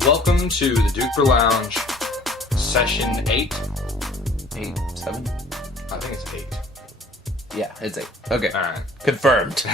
Welcome to the Doucber Lounge, session 8. 7? I think it's 8. Yeah, it's 8. Okay. Alright. Confirmed.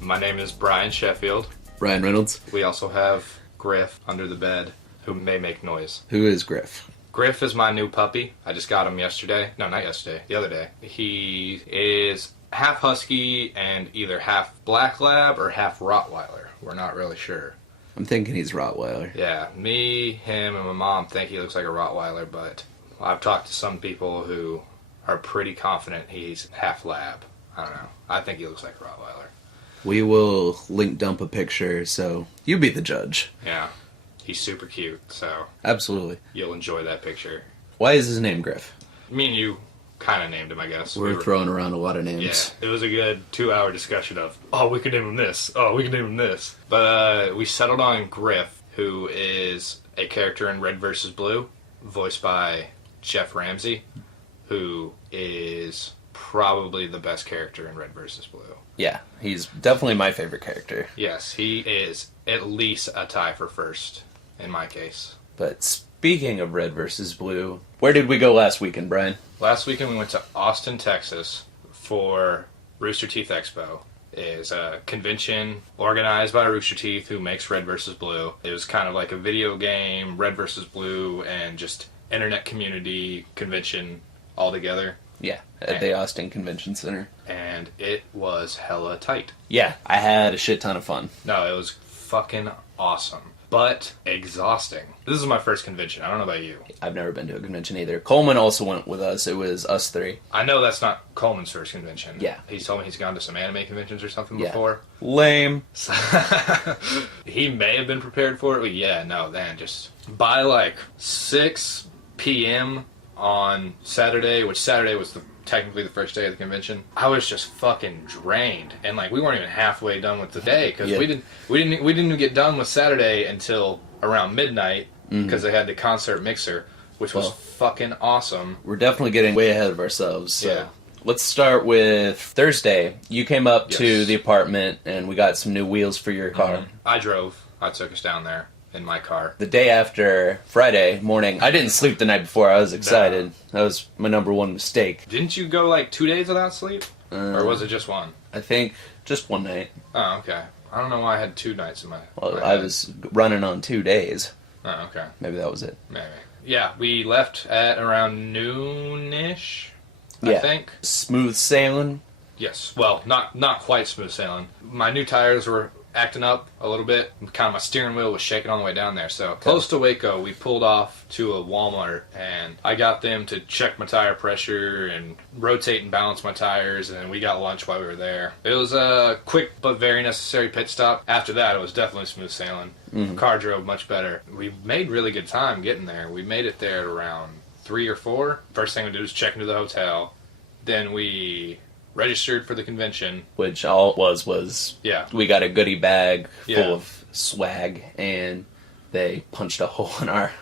My name is Brian Sheffield. Ryan Reynolds. We also have Griff under the bed, who may make noise. Who is Griff? Griff is my new puppy. I just got him yesterday. No, not yesterday. The other day. He is half husky and either half black lab or half Rottweiler. We're not really sure. I'm thinking he's Rottweiler. Yeah, me, him, and my mom think he looks like a Rottweiler, but I've talked to some people who are pretty confident he's half lab. I don't know. I think he looks like a Rottweiler. We will link dump a picture, so you be the judge. Yeah, he's super cute, so absolutely. You'll enjoy that picture. Why is his name Griff? Me and you kind of named him, I guess. We're throwing around a lot of names. Yeah, it was a good 2-hour discussion of, we could name him this. Oh, we could name him this. But we settled on Griff, who is a character in Red vs. Blue, voiced by Jeff Ramsey, who is probably the best character in Red vs. Blue. Yeah, he's definitely my favorite character. Yes, he is at least a tie for first, in my case. But speaking of Red vs. Blue, where did we go last weekend, Brian? Last weekend we went to Austin, Texas for Rooster Teeth Expo. It's a convention organized by Rooster Teeth, who makes Red vs. Blue. It was kind of like a video game, Red vs. Blue, and just internet community convention all together. Yeah, at the Austin Convention Center. And it was hella tight. Yeah, I had a shit ton of fun. No, it was fucking awesome. But exhausting. This is my first convention. I don't know about you. I've never been to a convention either. Coleman also went with us. It was us three. I know that's not Coleman's first convention. Yeah. He told me he's gone to some anime conventions or something before. Lame. He may have been prepared for it, but yeah, no, then just by like 6 p.m. on Saturday, which Saturday was technically the first day of the convention, I was just fucking drained, and like we weren't even halfway done with the day because we didn't even get done with Saturday until around midnight because they had the concert mixer, which was fucking awesome. We're definitely getting way ahead of ourselves. So let's start with Thursday. You came up to the apartment and we got some new wheels for your car. I drove. I took us down there in my car. The day after, Friday morning, I didn't sleep the night before. I was excited. No. That was my number one mistake. Didn't you go like 2 days without sleep? Or was it just one? I think just one night. Oh, okay. I don't know why I had 2 nights in my Well, I was running on 2 days. Oh, okay. Maybe that was it. Maybe. Yeah, we left at around noon-ish, I think. Smooth sailing? Yes. Well, not quite smooth sailing. My new tires were acting up a little bit. Kind of my steering wheel was shaking on the way down there. So close to Waco, we pulled off to a Walmart, and I got them to check my tire pressure and rotate and balance my tires, and we got lunch while we were there. It was a quick but very necessary pit stop. After that, it was definitely smooth sailing. The car drove much better. We made really good time getting there. We made it there at around 3 or 4. First thing we did was check into the hotel. Then we registered for the convention. Which all it was we got a goodie bag full of swag, and they punched a hole in our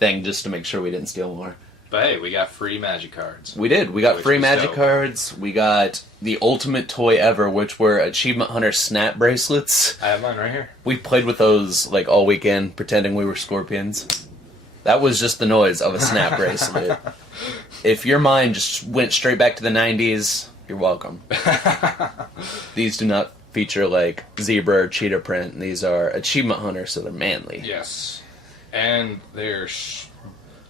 thing just to make sure we didn't steal more. But hey, we got free Magic cards. We did. We got free Magic cards. We got the ultimate toy ever, which were Achievement Hunter snap bracelets. I have mine right here. We played with those like all weekend, pretending we were scorpions. That was just the noise of a snap bracelet. If your mind just went straight back to the 90s, you're welcome. These do not feature like zebra or cheetah print. These are Achievement Hunter, so they're manly. Yes. And they're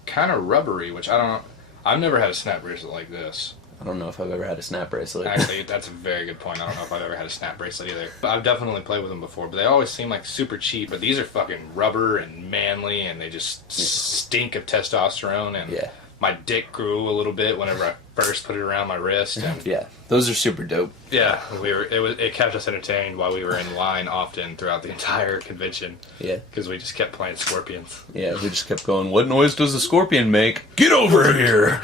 kind of rubbery, which I've never had a snap bracelet like this. I don't know if I've ever had a snap bracelet. Actually, that's a very good point. I don't know if I've ever had a snap bracelet either. But I've definitely played with them before, but they always seem like super cheap. But these are fucking rubber and manly, and they just stink of testosterone. And my dick grew a little bit whenever I first put it around my wrist. And those are super dope. Yeah, it kept us entertained while we were in line often throughout the entire convention. Yeah. Because we just kept playing scorpions. Yeah, we just kept going, what noise does a scorpion make? Get over here!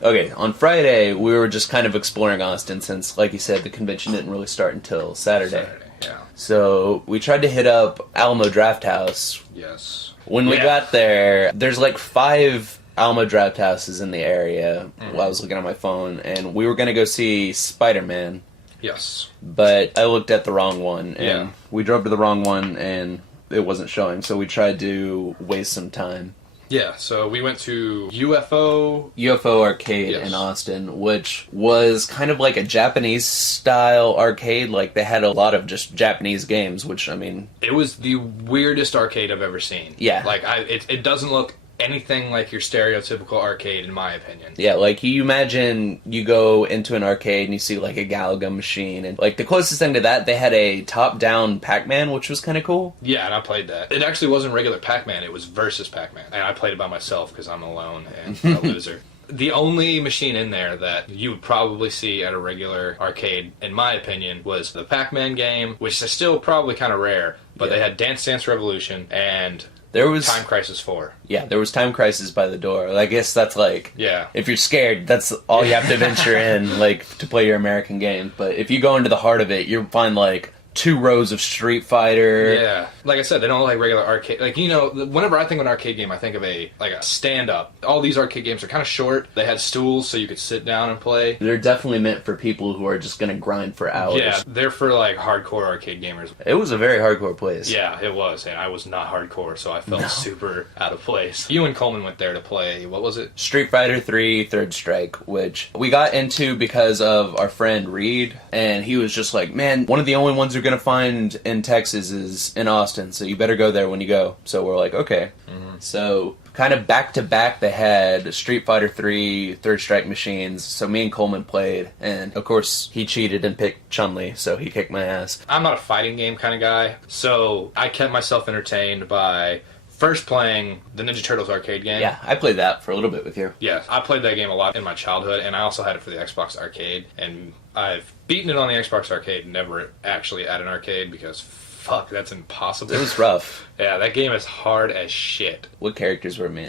Okay, on Friday, we were just kind of exploring Austin since, like you said, the convention didn't really start until Saturday. Yeah. So we tried to hit up Alamo Drafthouse. Yes. When we got there, there's like 5 Alamo Drafthouses in the area while I was looking at my phone, and we were going to go see Spider-Man. Yes. But I looked at the wrong one, and we drove to the wrong one, and it wasn't showing, so we tried to waste some time. Yeah, so we went to UFO Arcade in Austin, which was kind of like a Japanese-style arcade. Like, they had a lot of just Japanese games, which, I mean... It was the weirdest arcade I've ever seen. Yeah. Like, it doesn't look anything like your stereotypical arcade, in my opinion. Yeah, like, you imagine you go into an arcade and you see, like, a Galaga machine, and, like, the closest thing to that, they had a top-down Pac-Man, which was kind of cool. Yeah, and I played that. It actually wasn't regular Pac-Man, it was versus Pac-Man. And I played it by myself, because I'm alone and a loser. The only machine in there that you would probably see at a regular arcade, in my opinion, was the Pac-Man game, which is still probably kind of rare, but they had Dance Dance Revolution and... There was Time Crisis 4. Yeah, there was Time Crisis by the door. I guess that's like... Yeah. If you're scared, that's all you have to venture in, like, to play your American game. But if you go into the heart of it, you'll find, like, 2 rows of Street Fighter. Yeah. Like I said, they don't look like regular arcade. Like, you know, whenever I think of an arcade game, I think of a stand-up. All these arcade games are kind of short. They had stools so you could sit down and play. They're definitely meant for people who are just going to grind for hours. Yeah, they're for, like, hardcore arcade gamers. It was a very hardcore place. Yeah, it was. And I was not hardcore, so I felt super out of place. You and Coleman went there to play, what was it? Street Fighter 3 Third Strike, which we got into because of our friend Reed, and he was just like, man, one of the only ones you're going to find in Texas is in Austin, so you better go there when you go. So we're like, okay. So kind of back to back, they had Street Fighter 3 Third Strike machines, so me and Coleman played, and of course he cheated and picked Chun-Li, so he kicked my ass. I'm not a fighting game kind of guy, so I kept myself entertained by first playing the Ninja Turtles arcade game. Yeah, I played that for a little bit with you. Yeah, I played that game a lot in my childhood, and I also had it for the Xbox Arcade, and I've beaten it on the Xbox Arcade, never actually at an arcade, because fuck, that's impossible. It was rough. Yeah, that game is hard as shit. What characters were me?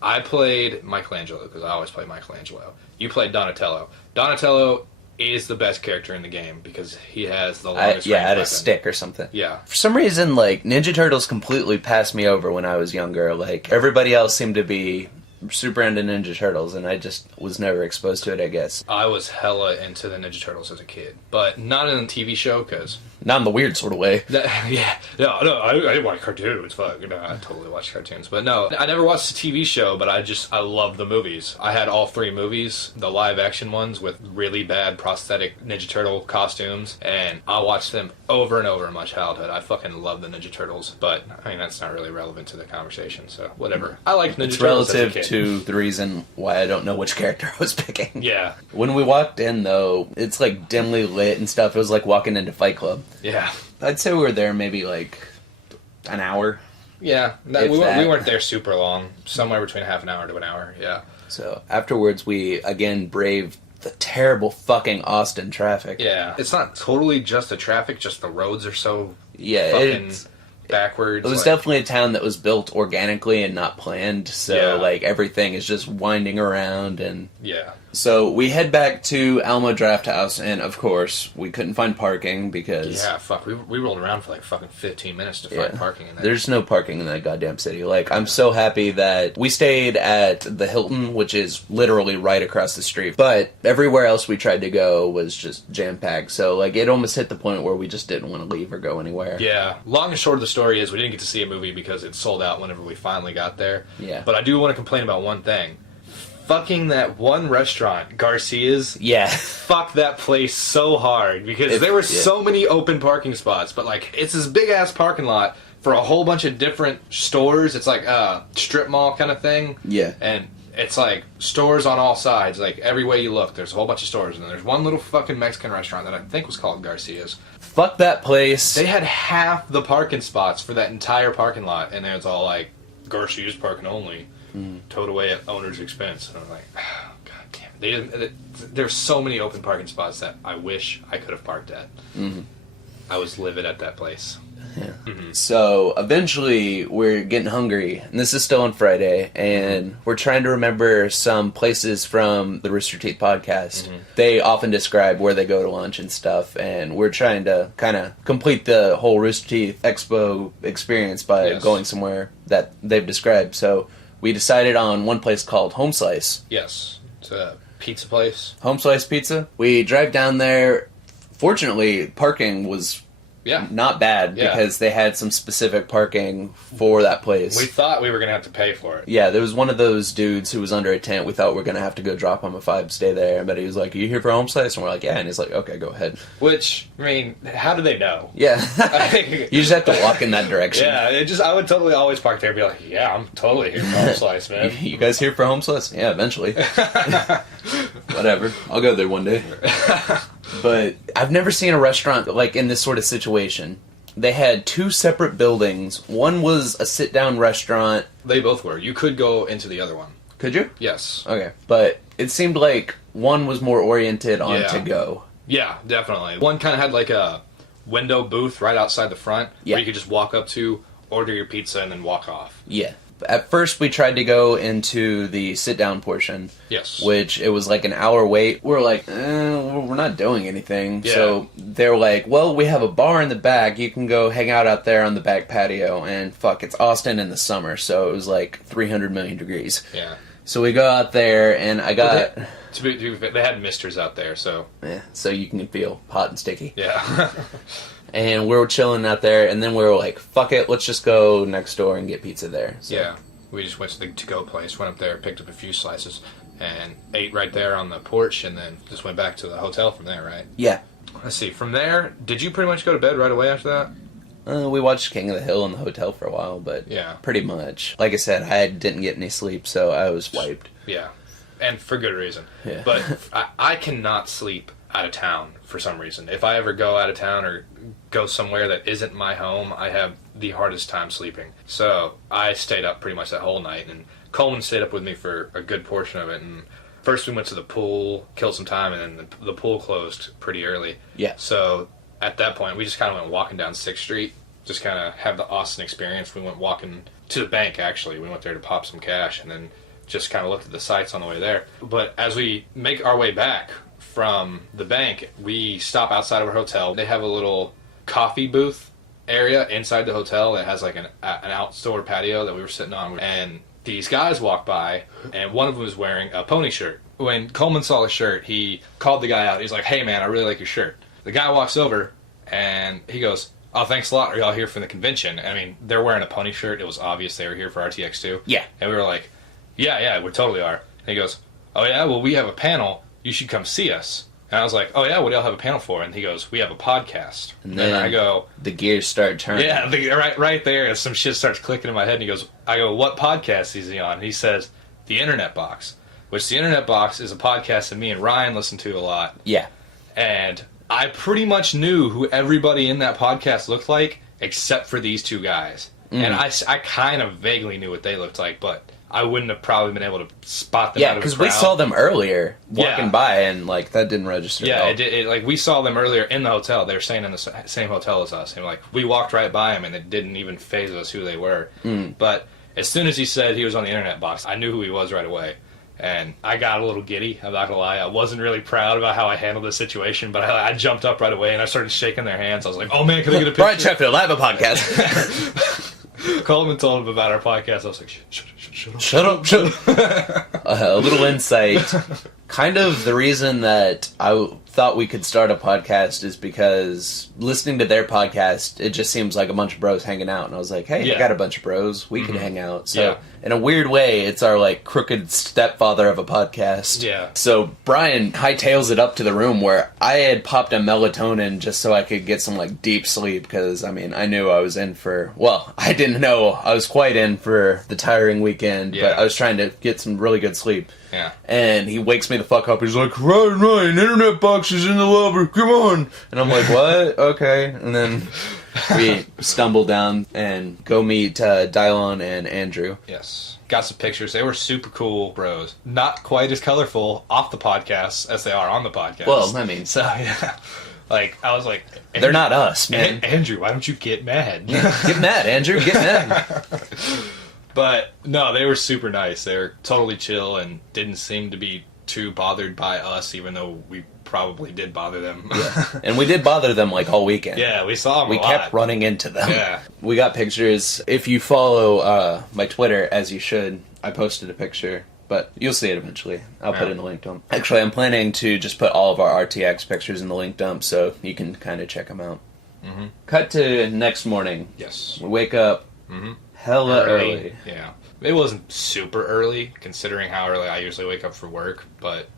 I played Michelangelo, because I always play Michelangelo. You played Donatello. Donatello is the best character in the game, because he has the longest range I had a weapon. stick or something. Yeah. For some reason, like, Ninja Turtles completely passed me over when I was younger. Like, everybody else seemed to be super into Ninja Turtles, and I just was never exposed to it, I guess. I was hella into the Ninja Turtles as a kid, but not in a TV show, because... Not in the weird sort of way. I didn't watch cartoons. Fuck, no, I totally watched cartoons. But no, I never watched the TV show, but I love the movies. I had all 3 movies, the live-action ones with really bad prosthetic Ninja Turtle costumes, and I watched them over and over in my childhood. I fucking love the Ninja Turtles, but, I mean, that's not really relevant to the conversation, so whatever. I like Ninja Turtles as a relative kid. to the reason why I don't know which character I was picking. Yeah. When we walked in, though, it's, like, dimly lit and stuff. It was like walking into Fight Club. Yeah. I'd say we were there maybe, like, an hour. Yeah. We weren't there super long. Somewhere between half an hour to an hour, yeah. So, afterwards, we, again, braved the terrible fucking Austin traffic. Yeah. It's not totally just the traffic, just the roads are so fucking backwards. It was definitely a town that was built organically and not planned, so, like, everything is just winding around, and... Yeah. So, we head back to Alamo Drafthouse, and, of course, we couldn't find parking because... Yeah, fuck, we rolled around for, like, fucking 15 minutes to find parking in there. There's no parking in that goddamn city. Like, I'm so happy that we stayed at the Hilton, which is literally right across the street, but everywhere else we tried to go was just jam-packed, so, like, it almost hit the point where we just didn't want to leave or go anywhere. Yeah. Long and short of the story is we didn't get to see a movie because it sold out whenever we finally got there. Yeah. But I do want to complain about one thing. Fucking that one restaurant, Garcia's. Yeah. Fuck that place so hard because there were so many open parking spots, but like it's this big ass parking lot for a whole bunch of different stores. It's like a strip mall kind of thing. Yeah. And it's like stores on all sides. Like every way you look, there's a whole bunch of stores, and there's one little fucking Mexican restaurant that I think was called Garcia's. Fuck that place. They had half the parking spots for that entire parking lot, and it was all like Garcia's parking only. Towed away at owner's expense. And I'm like, oh, god damn it. There's so many open parking spots that I wish I could have parked at. I was livid at that place. Yeah. So eventually we're getting hungry, and this is still on Friday, and we're trying to remember some places from the Rooster Teeth podcast. They often describe where they go to lunch and stuff, and we're trying to kind of complete the whole Rooster Teeth Expo experience by going somewhere that they've described. So we decided on one place called Home Slice. Yes, it's a pizza place. Home Slice Pizza. We drive down there. Fortunately, parking was not bad because they had some specific parking for that place. We thought we were going to have to pay for it. Yeah, there was one of those dudes who was under a tent. We thought we were going to have to go drop him a $5, stay there. But he was like, "Are you here for Home Slice?" And we're like, "Yeah." And he's like, "Okay, go ahead." Which, I mean, how do they know? Yeah. You just have to walk in that direction. Yeah, I would totally always park there and be like, "Yeah, I'm totally here for Home Slice, man." You guys here for Home Slice? Yeah, eventually. Whatever. I'll go there one day. But I've never seen a restaurant like in this sort of situation. They had two separate buildings. One was a sit-down restaurant. They both were. You could go into the other one. Could you? Yes. Okay. But it seemed like one was more oriented on to-go. Yeah, definitely. One kind of had like a window booth right outside the front where you could just walk up to, order your pizza, and then walk off. Yeah. At first, we tried to go into the sit-down portion. Yes. Which, it was like an hour wait. We're like, we're not doing anything. Yeah. So, they're like, well, we have a bar in the back. You can go hang out there on the back patio. And, it's Austin in the summer. So, it was like 300 million degrees. Yeah. So, we go out there, and I got... They had misters out there, so... Yeah, so you can feel hot and sticky. Yeah. And we were chilling out there, and then we were like, fuck it, let's just go next door and get pizza there. So. Yeah, we just went to the to-go place, went up there, picked up a few slices, and ate right there on the porch, and then just went back to the hotel from there, right? Yeah. Let's see, from there, did you pretty much go to bed right away after that? We watched King of the Hill in the hotel for a while, but pretty much. Like I said, I didn't get any sleep, so I was wiped. Yeah, and for good reason. Yeah. But I cannot sleep out of town for some reason. If I ever go out of town or go somewhere that isn't my home, I have the hardest time sleeping. So I stayed up pretty much that whole night, and Coleman stayed up with me for a good portion of it. And first we went to the pool, killed some time, and then the pool closed pretty early. Yeah. So at that point, we just kind of went walking down 6th Street, just kind of have the Austin experience. We went walking to the bank, actually. We went there to pop some cash, and then just kind of looked at the sights on the way there. But as we make our way back from the bank, we stop outside of our hotel. They have a little coffee booth area inside the hotel that has like an outdoor patio that we were sitting on, and these guys walked by, and one of them was wearing a pony shirt. When Coleman saw the shirt, he called the guy out. He's like, "Hey man, I really like your shirt." The guy walks over and he goes, "Oh, thanks a lot. Are y'all here for the convention?" I mean, they're wearing a pony shirt. It was obvious they were here for RTX too. Yeah. And we were like, yeah, we totally are. And he goes, "Oh yeah, well we have a panel. You should come see us." And I was like, "Oh yeah, what do y'all have a panel for?" And he goes, "We have a podcast." And then I go, the gears start turning. Yeah, right there, some shit starts clicking in my head. And he goes, I go, "What podcast is he on?" And he says, "The Internet Box," which the Internet Box is a podcast that me and Ryan listen to a lot. Yeah. And I pretty much knew who everybody in that podcast looked like, except for these two guys. And I kind of vaguely knew what they looked like, but I wouldn't have probably been able to spot them out of a crowd. Yeah, because we saw them earlier walking by, and that didn't register at all. It we saw them earlier in the hotel. They were staying in the same hotel as us. And we walked right by them, and it didn't even faze us who they were. But as soon as he said he was on the Internet Box, I knew who he was right away. And I got a little giddy, I'm not going to lie. I wasn't really proud about how I handled the situation, but I jumped up right away, and I started shaking their hands. I was like, "Oh man, can I get a picture?" Brian Sheffield, I have a podcast. Coleman told him about our podcast. I was like, shut up. A little insight. Kind of the reason that I thought we could start a podcast is because listening to their podcast, it just seems like a bunch of bros hanging out. And I was like, hey, I got a bunch of bros. We can hang out. So in a weird way, it's our crooked stepfather of a podcast. Yeah. So Brian hightails it up to the room where I had popped a melatonin just so I could get some deep sleep because, I knew I was in for, I didn't know I was quite in for the tiring weekend, but I was trying to get some really good sleep. Yeah. And he wakes me the fuck up. He's like, Ryan, Internet Box is in the lobby. Come on. And I'm like, what? Okay. And then we stumble down and go meet Dylon and Andrew. Yes. Got some pictures. They were super cool bros. Not quite as colorful off the podcast as they are on the podcast. Well, So, yeah. Like, I was like... They're not us, man. Andrew, why don't you get mad? Get mad, Andrew. Get mad. But, no, they were super nice. They were totally chill and didn't seem to be too bothered by us, even though we probably did bother them. Yeah. And we did bother them, like, all weekend. Yeah, we saw them We a lot. kept running into them. Yeah. We got pictures. If you follow my Twitter, as you should, I posted a picture. But you'll see it eventually. I'll put it in the link dump. Actually, I'm planning to just put all of our RTX pictures in the link dump so you can kind of check them out. Mm-hmm. Cut to next morning. Yes. We wake up hella early. Yeah. It wasn't super early, considering how early I usually wake up for work, but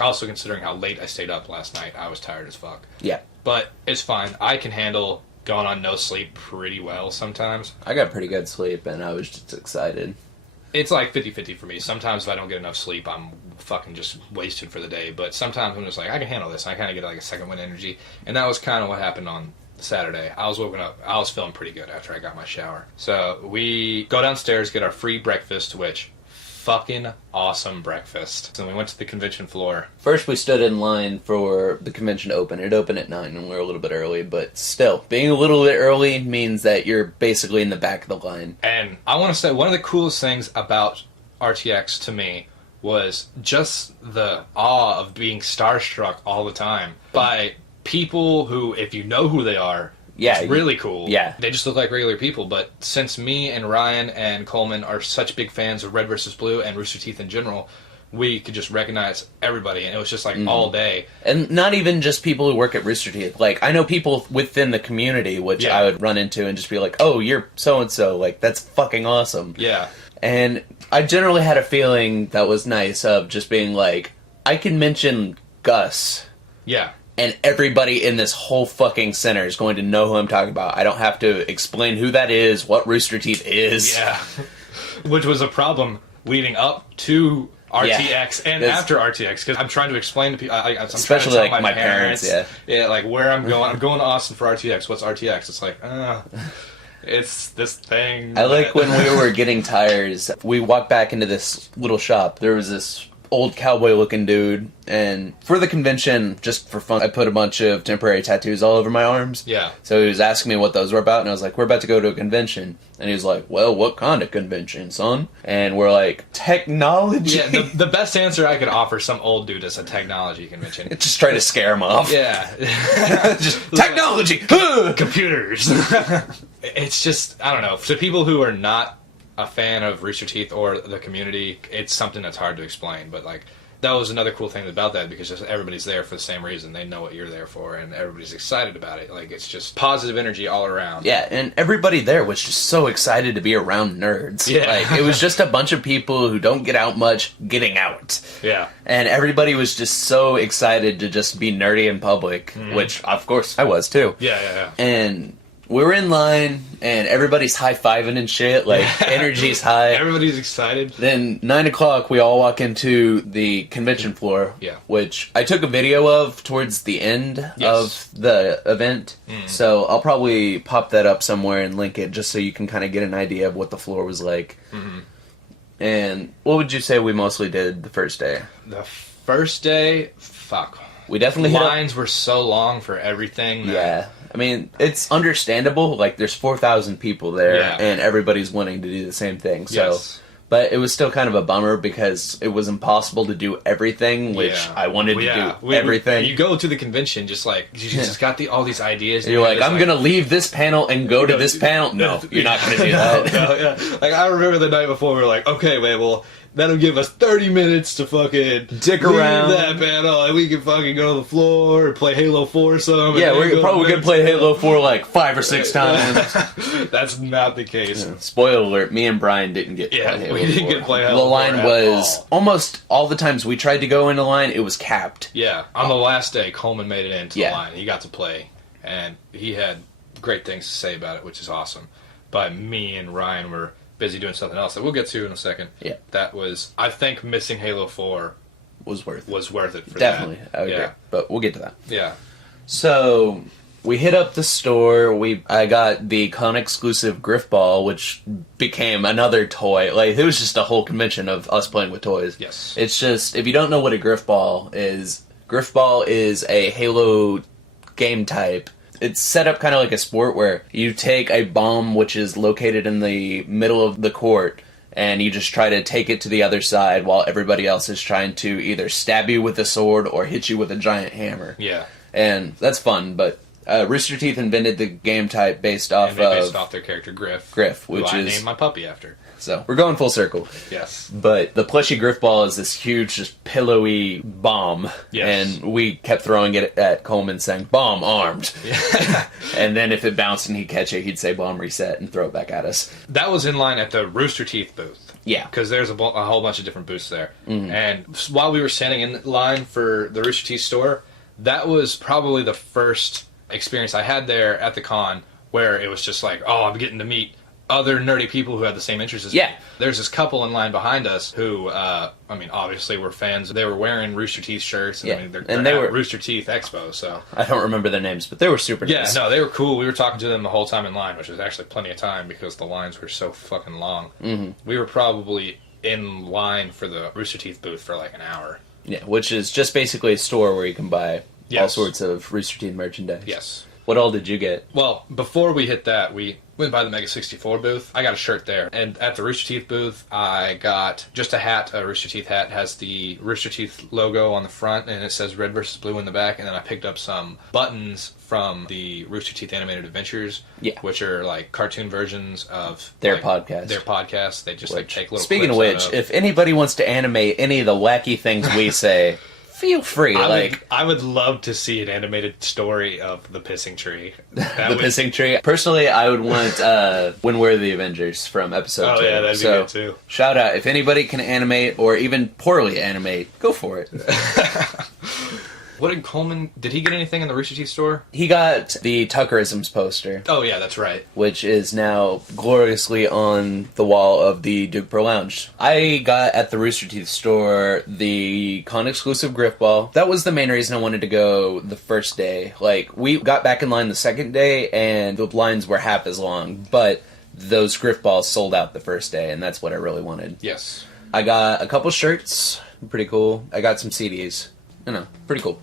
also considering how late I stayed up last night, I was tired as fuck. Yeah. But it's fine. I can handle going on no sleep pretty well sometimes. I got pretty good sleep, and I was just excited. It's like 50-50 for me. Sometimes if I don't get enough sleep, I'm fucking just wasted for the day. But sometimes I'm just like, I can handle this. I kind of get like a second wind energy. And that was kind of what happened on Saturday. I was woken up. I was feeling pretty good after I got my shower. So we go downstairs, get our free breakfast, which fucking awesome breakfast. And we went to the convention floor. First, we stood in line for the convention to open. It opened at 9, and we were a little bit early. But still, being a little bit early means that you're basically in the back of the line. And I want to say, one of the coolest things about RTX to me was just the awe of being starstruck all the time by people who, if you know who they are, yeah, it's really cool. Yeah. They just look like regular people, but since me and Ryan and Coleman are such big fans of Red vs. Blue and Rooster Teeth in general, we could just recognize everybody, and it was just like all day. And not even just people who work at Rooster Teeth. Like, I know people within the community, which I would run into and just be like, oh, you're so-and-so. Like, that's fucking awesome. Yeah. And I generally had a feeling that was nice of just being like, I can mention Gus. Yeah. And everybody in this whole fucking center is going to know who I'm talking about. I don't have to explain who that is, what Rooster Teeth is. Yeah. Which was a problem leading up to RTX and after RTX, because I'm trying to explain to people, I'm especially trying to tell like my parents, yeah, like where I'm going. I'm going to Austin for RTX. What's RTX? It's like, it's this thing. I like when we were getting tires, we walked back into this little shop. There was this old cowboy-looking dude, and for the convention, just for fun, I put a bunch of temporary tattoos all over my arms. Yeah. So he was asking me what those were about, and I was like, we're about to go to a convention. And he was like, well, what kind of convention, son? And we're like, technology? Yeah, the best answer I could offer some old dude is a technology convention. Just try to scare him off. Yeah. Just, technology! Computers! It's just, I don't know, to people who are not a fan of Rooster Teeth or the community, it's something that's hard to explain, but like that was another cool thing about that, because just everybody's there for the same reason. They know what you're there for, and everybody's excited about it. Like, it's just positive energy all around. Yeah, and everybody there was just so excited to be around nerds. Yeah. Like, it was just a bunch of people who don't get out much getting out. Yeah. And everybody was just so excited to just be nerdy in public, which, of course, I was too. Yeah. And we were in line, and everybody's high-fiving and shit, like, energy's high. Everybody's excited. Then, 9 o'clock, we all walk into the convention floor, which I took a video of towards the end of the event, so I'll probably pop that up somewhere and link it, just so you can kind of get an idea of what the floor was like. And what would you say we mostly did the first day? The first day, fuck. We definitely lines were so long for everything. Yeah. I mean, it's understandable. Like, there's 4,000 people there, and everybody's wanting to do the same thing. So, but it was still kind of a bummer because it was impossible to do everything, which I wanted to do everything. You go to the convention just like, you just got all these ideas. And you're like, I'm going to leave this panel and go to this panel. No, you're not going to do that. Like, I remember the night before, we were like, okay, wait, well, that'll give us 30 minutes to fucking dick around that panel, and we can fucking go to the floor and play Halo 4 some. Yeah, we're probably going to play Halo 4 like 5 or 6 times. That's not the case. Yeah. Spoiler alert, me and Brian didn't get to play Halo 4. We didn't get to play Halo 4. The line was, almost all the times we tried to go into line, it was capped. Yeah, on the last day, Coleman made it into the line. He got to play, and he had great things to say about it, which is awesome. But me and Ryan were busy doing something else that we'll get to in a second. Yeah. That was, I think, missing Halo 4 was worth it for Definitely, that. I would agree. But we'll get to that. Yeah. So, we hit up the store. I got the con exclusive Griff Ball, which became another toy. Like, it was just a whole convention of us playing with toys. Yes. It's just, if you don't know what a Griff Ball is a Halo game type. It's set up kind of like a sport where you take a bomb which is located in the middle of the court, and you just try to take it to the other side while everybody else is trying to either stab you with a sword or hit you with a giant hammer. Yeah. And that's fun, but Rooster Teeth invented the game type based off their character Griff. Griff, which I named my puppy after. So, we're going full circle. Yes. But the plushy Griff ball is this huge, just pillowy bomb. Yes. And we kept throwing it at Coleman saying, "Bomb armed." Yeah. And then if it bounced and he'd catch it, he'd say, "Bomb reset," and throw it back at us. That was in line at the Rooster Teeth booth. Yeah. Because there's a whole bunch of different booths there. Mm-hmm. And while we were standing in line for the Rooster Teeth store, that was probably the first experience I had there at the con where it was just like, oh, I'm getting to meet other nerdy people who had the same interests as me. There's this couple in line behind us who, obviously were fans. They were wearing Rooster Teeth shirts. And, they were at Rooster Teeth Expo, so... I don't remember their names, but they were super nice. Yeah, no, they were cool. We were talking to them the whole time in line, which was actually plenty of time because the lines were so fucking long. Mm-hmm. We were probably in line for the Rooster Teeth booth for like an hour. Yeah, which is just basically a store where you can buy all sorts of Rooster Teeth merchandise. Yes. What all did you get? Well, before we hit that, we went by the Mega 64 booth. I got a shirt there. And at the Rooster Teeth booth, I got just a hat. A Rooster Teeth hat has the Rooster Teeth logo on the front, and it says red versus blue in the back. And then I picked up some buttons from the Rooster Teeth Animated Adventures, which are like cartoon versions of their podcast. Their podcast. They just take little Speaking of which, if anybody wants to animate any of the wacky things we say... Feel free. I would love to see an animated story of the pissing tree. Pissing tree. Personally, I would want When We're the Avengers from episode 2. Oh, yeah, that'd be good too. Shout out. If anybody can animate or even poorly animate, go for it. What did Coleman... Did he get anything in the Rooster Teeth store? He got the Tuckerisms poster. Oh, yeah, that's right. Which is now gloriously on the wall of the Doucber Lounge. I got at the Rooster Teeth store the con-exclusive Griff Ball. That was the main reason I wanted to go the first day. Like, we got back in line the second day, and the lines were half as long, but those Griff Balls sold out the first day, and that's what I really wanted. Yes. I got a couple shirts. Pretty cool. I got some CDs. Pretty cool.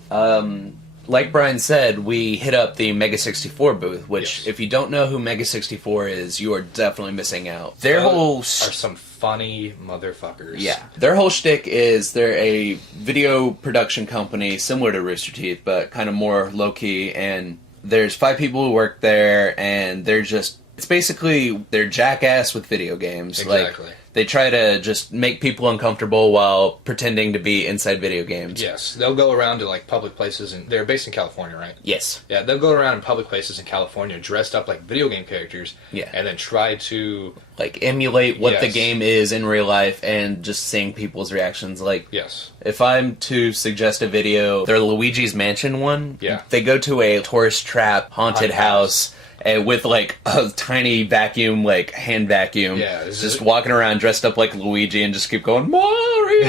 Like Brian said, we hit up the Mega 64 booth, which, if you don't know who Mega 64 is, you are definitely missing out. Their whole... are some funny motherfuckers. Yeah. Their whole shtick is they're a video production company similar to Rooster Teeth, but kind of more low-key, and there's 5 people who work there, and they're just... It's basically, they're jackass with video games. Exactly. Like, they try to just make people uncomfortable while pretending to be inside video games. Yes. They'll go around to, like, public places, and they're based in California, right? Yes. Yeah, they'll go around in public places in California dressed up like video game characters. Yeah. And then try to... like, emulate what the game is in real life and just seeing people's reactions. Like, yes. If I'm to suggest a video, their Luigi's Mansion one, they go to a tourist trap haunted house. With, like, a tiny vacuum, like, hand vacuum. Yeah. Just walking around dressed up like Luigi and just keep going, Mario!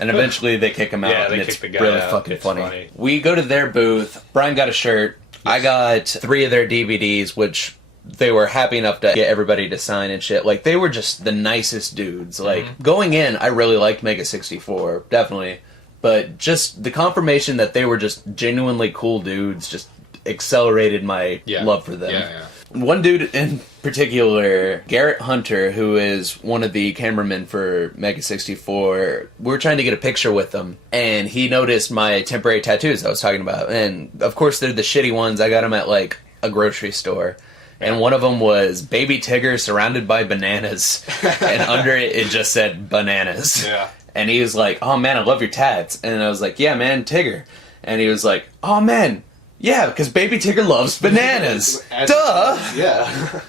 And eventually they kick him out, and it's really fucking funny. We go to their booth. Brian got a shirt. Yes. I got 3 of their DVDs, which they were happy enough to get everybody to sign and shit. Like, they were just the nicest dudes. Like, going in, I really liked Mega 64, definitely. But just the confirmation that they were just genuinely cool dudes just accelerated my love for them. One dude in particular, Garrett Hunter, who is one of the cameramen for Mega 64, we were trying to get a picture with him, and he noticed my temporary tattoos I was talking about. And, of course, they're the shitty ones. I got them at, like, a grocery store. And one of them was Baby Tigger surrounded by bananas. And under it, it just said bananas. Yeah. And he was like, "Oh, man, I love your tats." And I was like, "Yeah, man, Tigger." And he was like, "Oh, man, yeah, because Baby Tigger loves bananas." Duh! Yeah.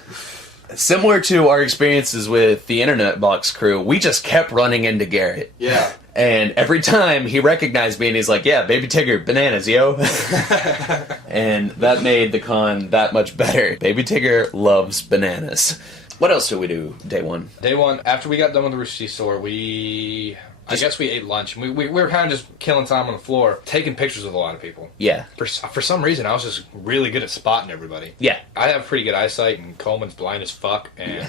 Similar to our experiences with the Internet Box crew, we just kept running into Garrett. Yeah. And every time he recognized me and he's like, "Yeah, Baby Tigger, bananas, yo." And that made the con that much better. Baby Tigger loves bananas. What else did we do day one? Day one, after we got done with the Rooster Teeth store, I guess we ate lunch. We were kind of just killing time on the floor, taking pictures with a lot of people. Yeah. For some reason, I was just really good at spotting everybody. Yeah. I have pretty good eyesight, and Coleman's blind as fuck, and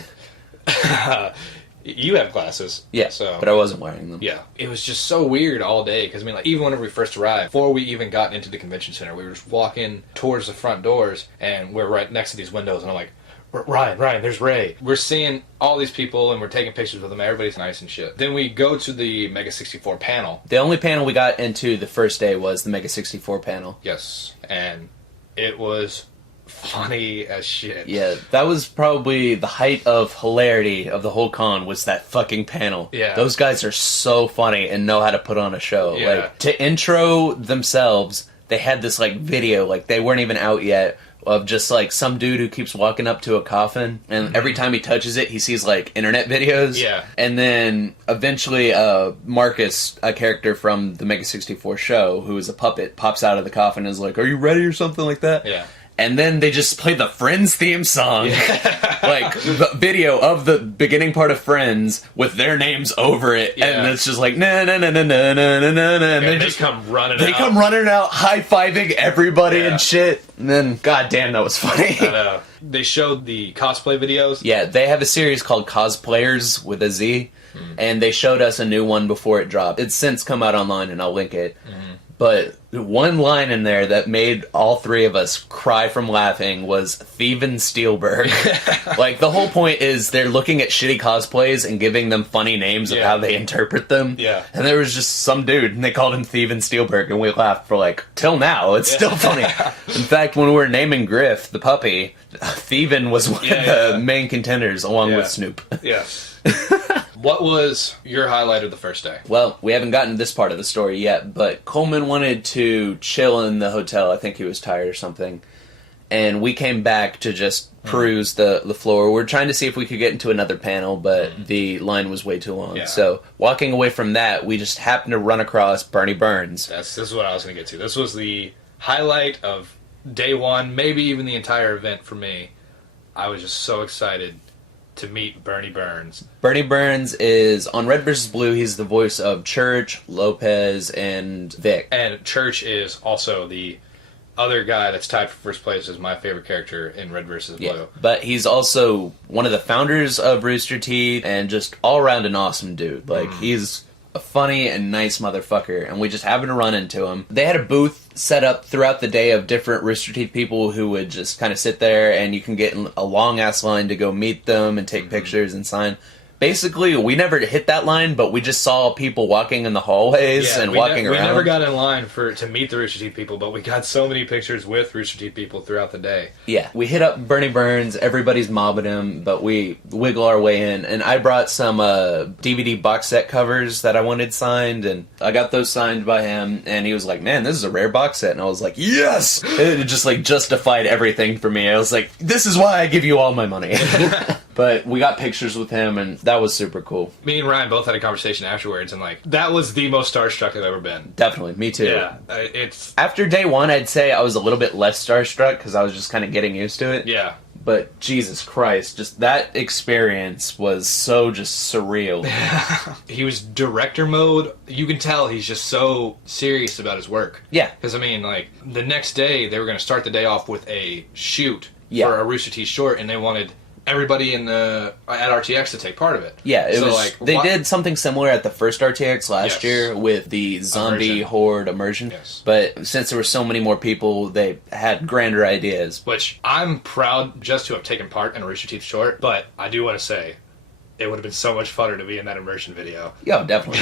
You have glasses. Yeah, so but I wasn't wearing them. Yeah. It was just so weird all day, because, I mean, like, even whenever we first arrived, before we even got into the convention center, we were just walking towards the front doors, and we're right next to these windows, and I'm like, Ryan, there's Ray. We're seeing all these people, and we're taking pictures with them. Everybody's nice and shit. Then we go to the Mega 64 panel. The only panel we got into the first day was the Mega 64 panel. Yes. And it was funny as shit. Yeah, that was probably the height of hilarity of the whole con, was that fucking panel. Yeah. Those guys are so funny and know how to put on a show. Yeah. Like, to intro themselves, they had this, like, video, like, they weren't even out yet, of just, like, some dude who keeps walking up to a coffin, and every time he touches it, he sees, like, internet videos. Yeah. And then, eventually, Marcus, a character from the Mega 64 show, who is a puppet, pops out of the coffin and is like, "Are you ready?" or something like that. Yeah. And then they just play the Friends theme song. Yeah. Like, the video of the beginning part of Friends with their names over it. Yeah. And it's just like, na na na na na na na na. And they just come running out. They come running out, high-fiving everybody and shit. And then, goddamn, that was funny. I know. They showed the cosplay videos. Yeah, they have a series called Cosplayers with a Z. And they showed us a new one before it dropped. It's since come out online, and I'll link it. But one line in there that made all three of us cry from laughing was "Thievin' Steelberg." Like, the whole point is they're looking at shitty cosplays and giving them funny names of how they interpret them. Yeah. And there was just some dude, and they called him Thievin' Steelberg, and we laughed for, like, till now. It's still funny. In fact, when we were naming Griff, the puppy, Thievin' was one of the main contenders, along with Snoop. Yeah. What was your highlight of the first day? Well, we haven't gotten to this part of the story yet, but Coleman wanted to chill in the hotel. I think he was tired or something. And we came back to just peruse the floor. We're trying to see if we could get into another panel, but the line was way too long. Yeah. So, walking away from that, we just happened to run across Bernie Burns. This is what I was going to get to. This was the highlight of day one, maybe even the entire event for me. I was just so excited to meet Bernie Burns. Bernie Burns is on Red vs. Blue. He's the voice of Church, Lopez, and Vic. And Church is also the other guy that's tied for first place as my favorite character in Red vs. Blue. Yeah, but he's also one of the founders of Rooster Teeth and just all around an awesome dude. Like, he's a funny and nice motherfucker, and we just happened to run into him. They had a booth set up throughout the day of different Rooster Teeth people who would just kind of sit there, and you can get in a long-ass line to go meet them and take pictures and sign. Basically, we never hit that line, but we just saw people walking in the hallways and walking around. We never got in line to meet the Rooster Teeth people, but we got so many pictures with Rooster Teeth people throughout the day. Yeah, we hit up Bernie Burns, everybody's mobbing him, but we wiggle our way in, and I brought some DVD box set covers that I wanted signed, and I got those signed by him, and he was like, "Man, this is a rare box set," and I was like, "Yes!" It just, like, justified everything for me. I was like, "This is why I give you all my money." But we got pictures with him, and that was super cool. Me and Ryan both had a conversation afterwards, and, like, that was the most starstruck I've ever been. Definitely, me too. Yeah, it's... After day one, I'd say I was a little bit less starstruck, because I was just kind of getting used to it. Yeah. But, Jesus Christ, just that experience was so just surreal. He was director mode. You can tell he's just so serious about his work. Yeah. Because, I mean, like, the next day, they were going to start the day off with a shoot for a Rooster Teeth short, and they wanted everybody at RTX to take part of it. Yeah, they did something similar at the first RTX last year with the zombie horde immersion. Yes. But since there were so many more people, they had grander ideas. Which I'm proud just to have taken part in a Rooster Teeth short, but I do want to say it would have been so much funner to be in that immersion video. Yeah, definitely.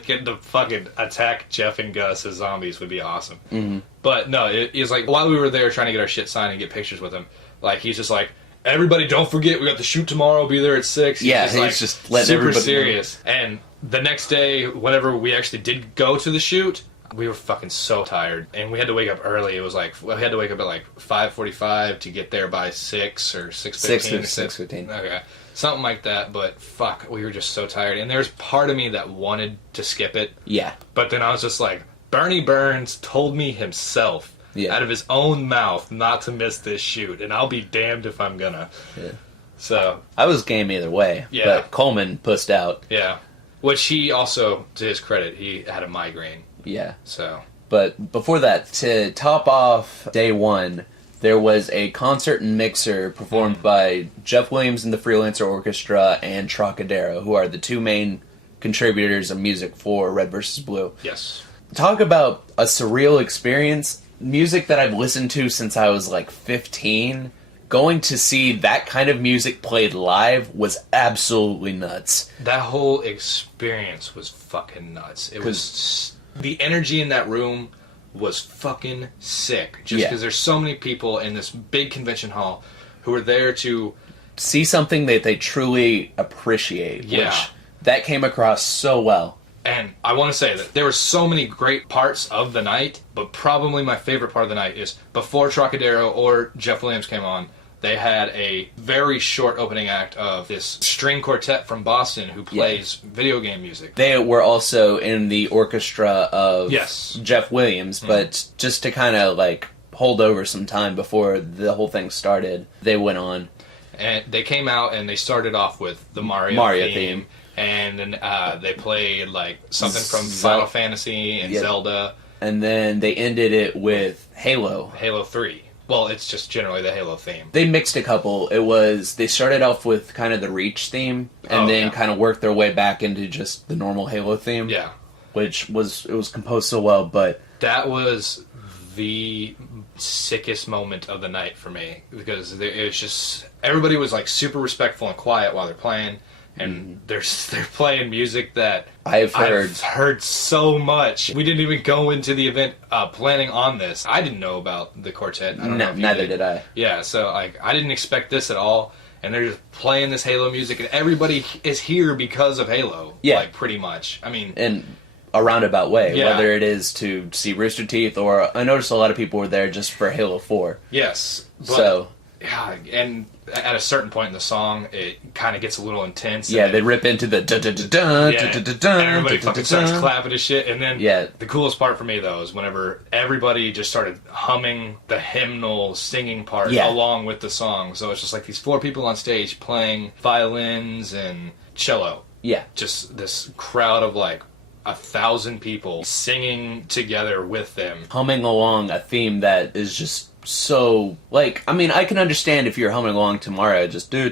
Getting to fucking attack Jeff and Gus as zombies would be awesome. Mm-hmm. But no, it was like, while we were there trying to get our shit signed and get pictures with him, like, he's just like, "Everybody, don't forget, we got the shoot tomorrow. Be there at 6. He's just letting super everybody serious. Know. And the next day, whenever we actually did go to the shoot, we were fucking so tired, and we had to wake up early. It was like we had to wake up at like 5:45 to get there by 6 or 6:15. 6:15. Okay, something like that. But fuck, we were just so tired, and there's part of me that wanted to skip it. Yeah. But then I was just like, Bernie Burns told me himself. Yeah. Out of his own mouth not to miss this shoot, and I'll be damned if I'm gonna. Yeah. So I was game either way. Yeah. But Coleman pussed out. Yeah. Which he also, to his credit, he had a migraine. Yeah. So. But before that, to top off day one, there was a concert and mixer performed by Jeff Williams and the Freelancer Orchestra and Trocadero, who are the two main contributors of music for Red vs. Blue. Yes. Talk about a surreal experience. Music that I've listened to since I was like 15. Going to see that kind of music played live was absolutely nuts. That whole experience was fucking nuts. It was... The energy in that room was fucking sick. Just because there's so many people in this big convention hall who are there to... see something that they truly appreciate. Yeah. Which that came across so well. And I want to say that there were so many great parts of the night, but probably my favorite part of the night is before Trocadero or Jeff Williams came on, they had a very short opening act of this string quartet from Boston who plays video game music. They were also in the orchestra of Jeff Williams, but just to kind of like hold over some time before the whole thing started, they went on. And they came out and they started off with the Mario theme. And then they played like something from Final Fantasy and Zelda. And then they ended it with Halo 3. Well, it's just generally the Halo theme. They mixed a couple. They started off with kind of the Reach theme, and then kind of worked their way back into just the normal Halo theme. Yeah. It was composed so well, but... That was the sickest moment of the night for me, because it was just... Everybody was like super respectful and quiet while they're playing, and they're playing music that I've heard so much. We didn't even go into the event planning on this. I didn't know about the quartet. I don't know if you neither did I. Yeah, so like I didn't expect this at all. And they're just playing this Halo music, and everybody is here because of Halo. Yeah, like pretty much. I mean, in a roundabout way, whether it is to see Rooster Teeth, or I noticed a lot of people were there just for Halo 4. Yes, but, yeah, and at a certain point in the song, it kind of gets a little intense. Yeah, they rip into the dun-dun-dun-dun, and everybody fucking starts clapping and shit. And then the coolest part for me, though, is whenever everybody just started humming the hymnal singing part along with the song. So it's just like these 4 people on stage playing violins and cello. Yeah. Just this crowd of like 1,000 people singing together with them. Humming along a theme that is just so, like, I mean, I can understand if you're humming along to Mario, just do.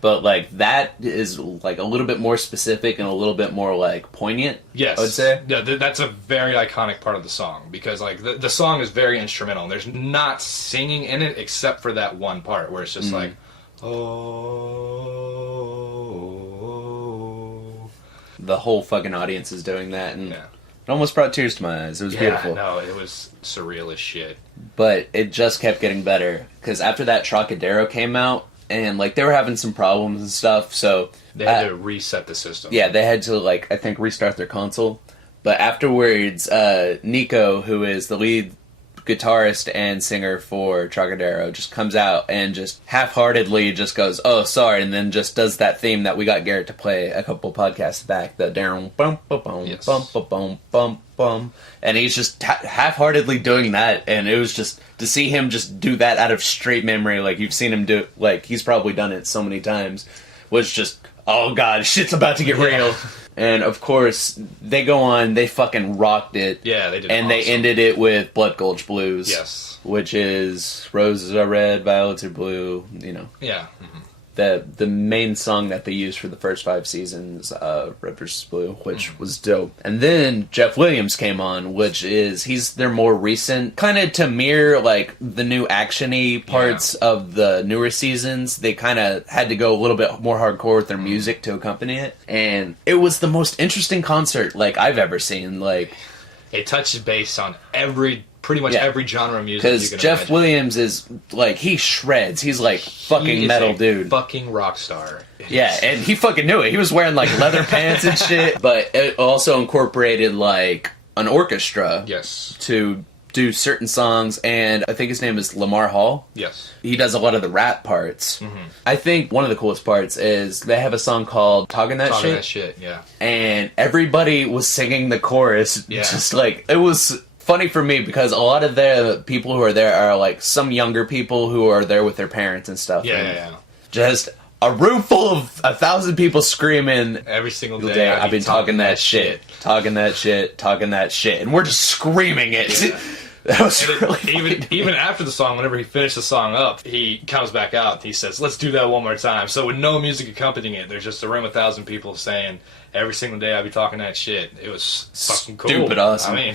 But, like, that is, like, a little bit more specific and a little bit more, like, poignant, yes. I would say. Yeah, that's a very iconic part of the song, because, like, the song is very instrumental. There's not singing in it except for that one part where it's just like, oh. The whole fucking audience is doing that, and... It almost brought tears to my eyes. It was beautiful. No, it was surreal as shit. But it just kept getting better. Because after that, Trocadero came out, and, like, they were having some problems and stuff, so... They had to reset the system. Yeah, they had to, like, I think restart their console. But afterwards, Nico, who is the lead guitarist and singer for Trocadero, just comes out and just half-heartedly just goes, oh, sorry, and then just does that theme that we got Garrett to play a couple podcasts back, the down bum bum bum bum bum bum, and he's just half-heartedly doing that, and it was just to see him just do that out of straight memory, like you've seen him do, like he's probably done it so many times, was just, oh god, shit's about to get real. And, of course, they go on, they fucking rocked it. Yeah, they did. And they ended it with Blood Gulch Blues. Yes. Which is Roses Are Red, Violets Are Blue, you know. Yeah. The main song that they used for the first 5 seasons of Red vs. Blue, which was dope. And then Jeff Williams came on, which is, he's their more recent, kind of to mirror, like, the new action-y parts of the newer seasons. They kind of had to go a little bit more hardcore with their music to accompany it. And it was the most interesting concert, like, I've ever seen. Like, it touched base on pretty much every genre of music. Because Jeff Williams is, like, he shreds. He's, like, fucking metal dude. Fucking rock star. Yeah, and he fucking knew it. He was wearing, like, leather pants and shit. But it also incorporated, like, an orchestra. Yes. To do certain songs, and I think his name is Lamar Hall. Yes. He does a lot of the rap parts. Mm-hmm. I think one of the coolest parts is they have a song called Talkin' That Shit. Talkin' That Shit, yeah. And everybody was singing the chorus. Yeah. Just, like, it was... funny for me because a lot of the people who are there are like some younger people who are there with their parents and stuff. Yeah. Just a room full of 1,000 people screaming every single day. I've been talking that shit, talking that shit, talking that shit, and we're just screaming it. Yeah. That was And really even after the song, whenever he finished the song up, he comes back out and he says, "Let's do that one more time." So with no music accompanying it, there's just a room of 1,000 people saying, "Every single day I be talking that shit." It was fucking cool. Stupid awesome. I mean,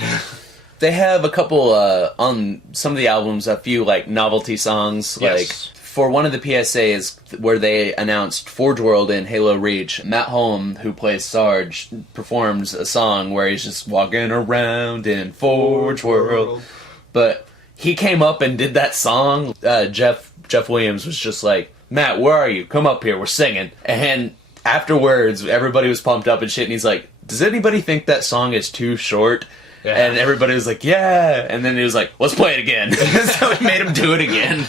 They have a couple on some of the albums, a few like novelty songs. Yes. Like for one of the PSAs where they announced Forge World and Halo Reach, Matt Holm, who plays Sarge, performs a song where he's just walking around in Forge World. But he came up and did that song. Jeff Williams was just like, "Matt, where are you? Come up here, we're singing." And afterwards, everybody was pumped up and shit, and he's like, "Does anybody think that song is too short?" Yeah. And everybody was like, "Yeah." And then he was like, "Let's play it again." So he made him do it again.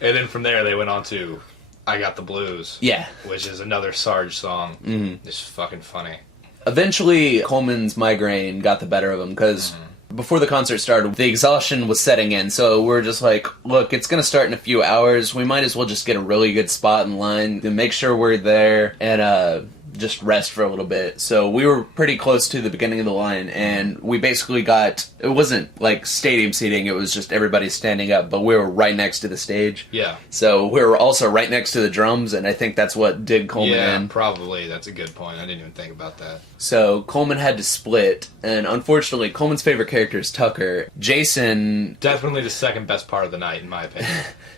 And then from there, they went on to "I Got the Blues." Yeah. Which is another Sarge song. Mm-hmm. It's fucking funny. Eventually, Coleman's migraine got the better of him, because before the concert started, the exhaustion was setting in. So we're just like, look, it's going to start in a few hours. We might as well just get a really good spot in line and make sure we're there and just rest for a little bit. So we were pretty close to the beginning of the line, and we basically got, it wasn't like stadium seating, it was just everybody standing up, but we were right next to the stage. Yeah. So we were also right next to the drums, and I think that's what did Coleman in. Yeah, probably. That's a good point. I didn't even think about that. So Coleman had to split, and unfortunately Coleman's favorite character is Tucker. Jason... Definitely the second best part of the night, in my opinion.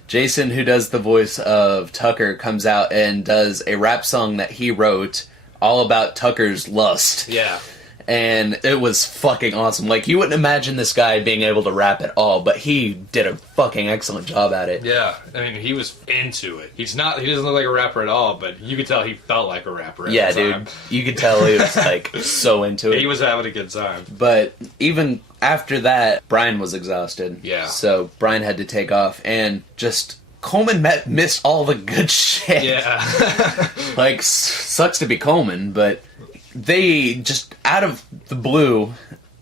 Jason, who does the voice of Tucker, comes out and does a rap song that he wrote all about Tucker's lust. Yeah. And it was fucking awesome. Like, you wouldn't imagine this guy being able to rap at all, but he did a fucking excellent job at it. Yeah. I mean, he was into it. He doesn't look like a rapper at all, but you could tell he felt like a rapper at the time. Dude. You could tell he was, like, so into it. He was having a good time. But even after that, Brian was exhausted. Yeah. So Brian had to take off, and just... Coleman missed all the good shit. Yeah. Like, sucks to be Coleman, but they just, out of the blue,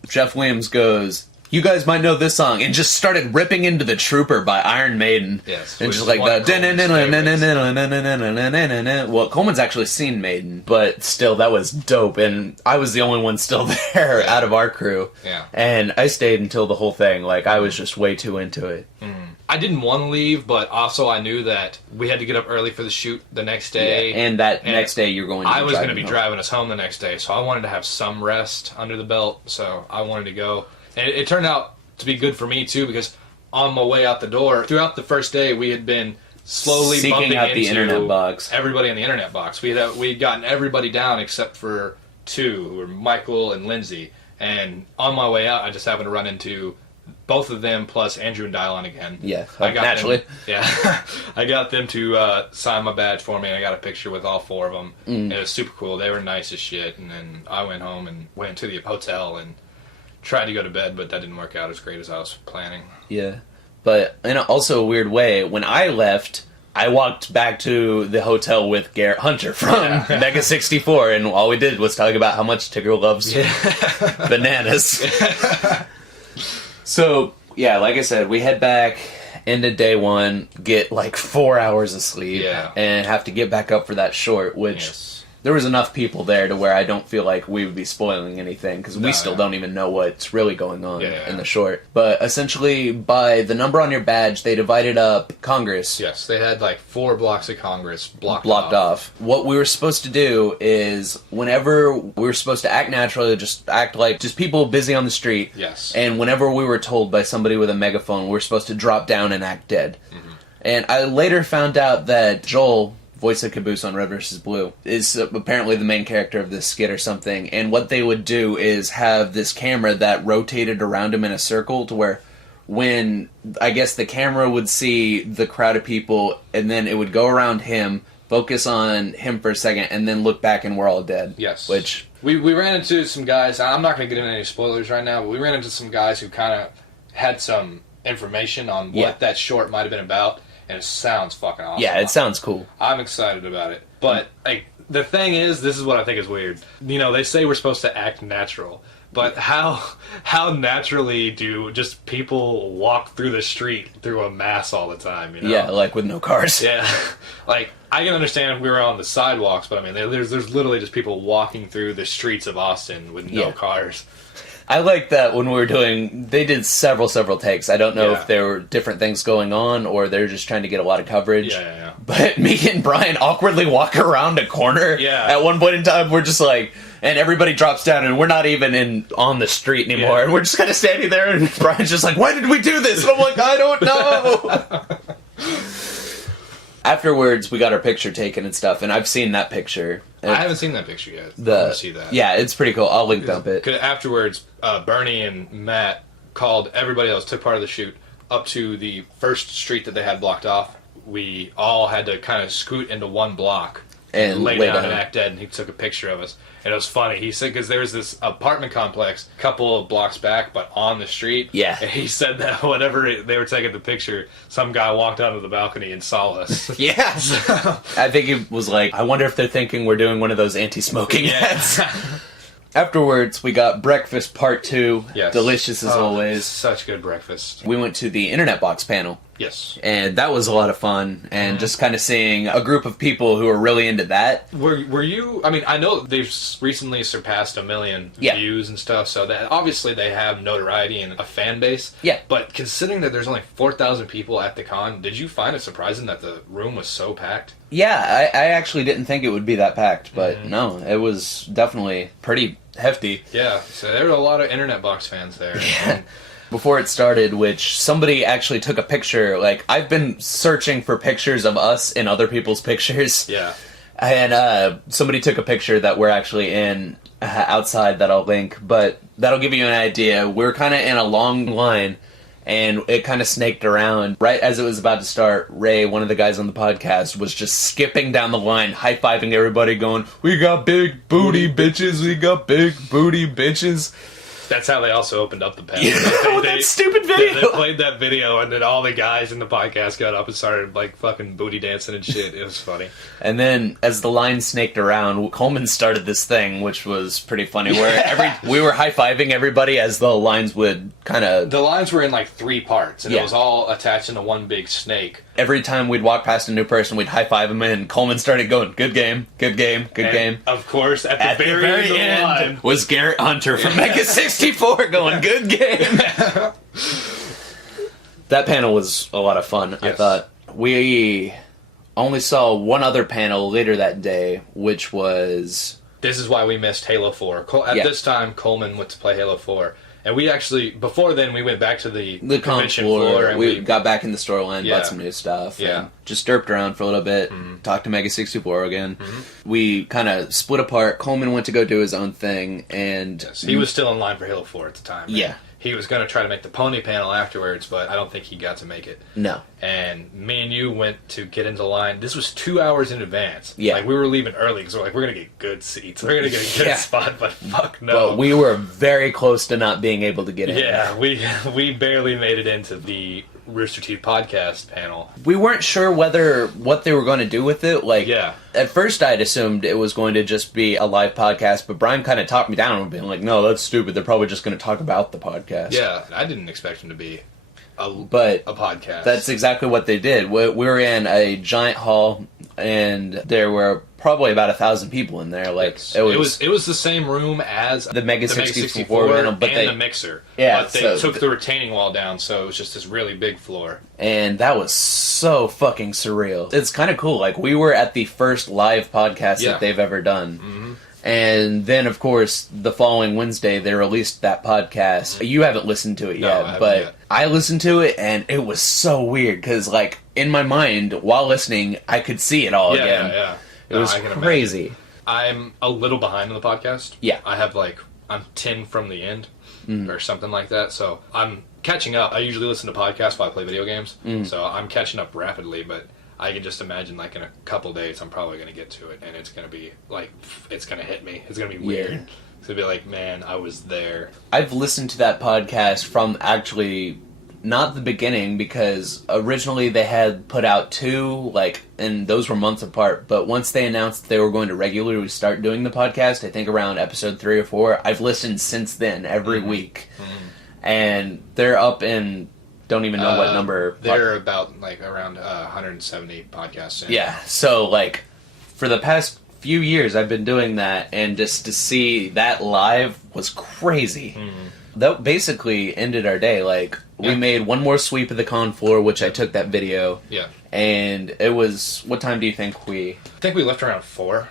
Jeff Williams goes, "You guys might know this song," and just started ripping into The Trooper by Iron Maiden. Yes. And just like that. Well, Coleman's actually seen Maiden, but still, that was dope, and I was the only one still there out of our crew. Yeah. And I stayed until the whole thing. Like, I was just way too into it. I didn't want to leave, but also I knew that we had to get up early for the shoot the next day. Yeah, and next day you're going to I was going to be driving us home the next day, so I wanted to have some rest under the belt, so I wanted to go. And it turned out to be good for me, too, because on my way out the door, throughout the first day, we had been slowly seeking bumping out into the internet box. Everybody in the internet box. We had gotten everybody down except for two, who were Michael and Lindsay. And on my way out, I just happened to run into both of them plus Andrew and Dylon again. Yeah, I got naturally. I got them to sign my badge for me, and I got a picture with all four of them. And it was super cool. They were nice as shit. And then I went home and went to the hotel and tried to go to bed, but that didn't work out as great as I was planning. Yeah. But in also a weird way, when I left, I walked back to the hotel with Garrett Hunter from Mega 64, and all we did was talk about how much Tigger loves bananas. So, yeah, like I said, we head back into day one, get like 4 hours of sleep, and have to get back up for that short, which... Yes. There was enough people there to where I don't feel like we would be spoiling anything, because we still don't even know what's really going on in the short. But essentially, by the number on your badge, they divided up Congress. Yes, they had like 4 blocks of Congress blocked off. What we were supposed to do is, whenever we were supposed to act naturally, just act like just people busy on the street. Yes. And whenever we were told by somebody with a megaphone, we were supposed to drop down and act dead. Mm-hmm. And I later found out that Joel, voice of Caboose on Red vs. Blue, is apparently the main character of this skit or something, and what they would do is have this camera that rotated around him in a circle to where when, I guess, the camera would see the crowd of people, and then it would go around him, focus on him for a second, and then look back and we're all dead. Yes. Which... We ran into some guys, I'm not going to get into any spoilers right now, but we ran into some guys who kind of had some information on what that short might have been about. And it sounds fucking awesome. Yeah, it sounds cool. I'm excited about it. But like the thing is, this is what I think is weird. You know, they say we're supposed to act natural, but how naturally do just people walk through the street through a mass all the time? You know? Yeah, like with no cars. Yeah, like I can understand if we were on the sidewalks, but I mean, there's literally just people walking through the streets of Austin with no cars. I like that when we were doing, they did several takes. I don't know if there were different things going on or they're just trying to get a lot of coverage. Yeah. But me and Brian awkwardly walk around a corner. Yeah. At one point in time, we're just like, and everybody drops down and we're not even on the street anymore. And we're just kind of standing there and Brian's just like, why did we do this? And I'm like, I don't know. Afterwards, we got our picture taken and stuff, and I've seen that picture. I haven't seen that picture yet. I want to see that. Yeah, it's pretty cool. I'll link dump it. Because afterwards, Bernie and Matt called everybody else, took part of the shoot, up to the first street that they had blocked off. We all had to kind of scoot into one block and lay down and act dead, and he took a picture of us. And it was funny. He said, because there was this apartment complex a couple of blocks back, but on the street. Yeah. And he said that whenever they were taking the picture, some guy walked onto the balcony and saw us. Yeah. I think he was like, I wonder if they're thinking we're doing one of those anti-smoking ads. Afterwards, we got breakfast part 2. Yes. Delicious as always. Such good breakfast. We went to the Internet Box panel. Yes. And that was a lot of fun. And just kind of seeing a group of people who are really into that. Were you... I mean, I know they've recently surpassed 1 million views and stuff, so that obviously they have notoriety and a fan base. Yeah. But considering that there's only 4,000 people at the con, did you find it surprising that the room was so packed? Yeah, I actually didn't think it would be that packed, but no, it was definitely pretty hefty. Yeah, so there were a lot of Internet Box fans there. Yeah. Before it started, which somebody actually took a picture, like, I've been searching for pictures of us in other people's pictures. Yeah. And somebody took a picture that we're actually in outside that I'll link, but that'll give you an idea. We're kind of in a long line, and it kind of snaked around. Right as it was about to start, Ray, one of the guys on the podcast, was just skipping down the line, high-fiving everybody, going, we got big booty bitches, we got big booty bitches. That's how they also opened up the panel. Yeah, that stupid video. They played that video, and then all the guys in the podcast got up and started, like, fucking booty dancing and shit. It was funny. And then, as the line snaked around, Coleman started this thing, which was pretty funny, where we were high-fiving everybody as the lines would kind of... The lines were in, like, 3 parts, and it was all attached into one big snake. Every time we'd walk past a new person, we'd high-five them, and Coleman started going, good game, good game, good game. Of course, at the very end of the line, was Garrett Hunter from Mega 64 going, good game. That panel was a lot of fun, I thought. We only saw one other panel later that day, which was... This is why we missed Halo 4. At this time, Coleman went to play Halo 4. And we actually, before then, we went back to the convention floor. And we got back in the storyline, bought some new stuff. Yeah. Just derped around for a little bit, talked to Mega 64 again. We kind of split apart. Coleman went to go do his own thing, and... Yes, he was still in line for Halo 4 at the time. Yeah. He was going to try to make the pony panel afterwards, but I don't think he got to make it. No. And me and you went to get into line. This was 2 hours in advance. Yeah. Like, we were leaving early because we're like, we're going to get good seats. We're going to get a good spot, but fuck no. But we were very close to not being able to get in. Yeah, we barely made it into the Rooster Teeth podcast panel. We weren't sure what they were going to do with it. Like, at first I'd assumed it was going to just be a live podcast, but Brian kind of talked me down and being like, no, that's stupid. They're probably just going to talk about the podcast. Yeah, I didn't expect him to be a podcast. That's exactly what they did. We were in a giant hall, and there were probably about 1,000 people in there. Like, it was the same room as the Mega 64 panel, but the mixer. Yeah, but they took the retaining wall down, so it was just this really big floor. And that was so fucking surreal. It's kind of cool. Like, we were at the first live podcast that they've ever done. Mm-hmm. And then, of course, the following Wednesday, they released that podcast. You haven't listened to it yet, but I listened to it, and it was so weird, because, like, in my mind, while listening, I could see it all again. Yeah. It was crazy. I'm a little behind on the podcast. Yeah. I have, I'm 10 from the end, or something like that, so I'm catching up. I usually listen to podcasts while I play video games, so I'm catching up rapidly, but... I can just imagine, like, in a couple days, I'm probably going to get to it, and it's going to be, like, it's going to hit me. It's going to be weird. Yeah. It's going to be like, man, I was there. I've listened to that podcast from actually not the beginning, because originally they had put out 2, like, and those were months apart, but once they announced they were going to regularly start doing the podcast, I think around episode 3 or 4, I've listened since then, every week. And they're up in... Don't even know what number. They're about, like, around 170 podcasts in. Yeah, so, like, for the past few years I've been doing that, and just to see that live was crazy. That basically ended our day. Like, we made one more sweep of the con floor, which I took that video. Yeah. And it was, what time do you think we... I think we left around 4.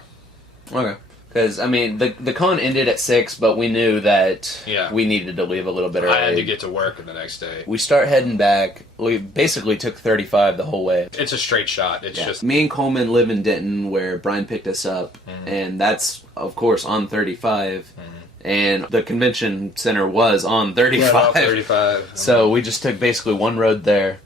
Okay. Because, I mean, the con ended at 6, but we knew that we needed to leave a little bit early. I had to get to work the next day. We start heading back. We basically took 35 the whole way. It's a straight shot. It's just... Me and Coleman live in Denton, where Brian picked us up, and that's, of course, on 35. And the convention center was on 35. Yeah, 35. So we just took basically one road there.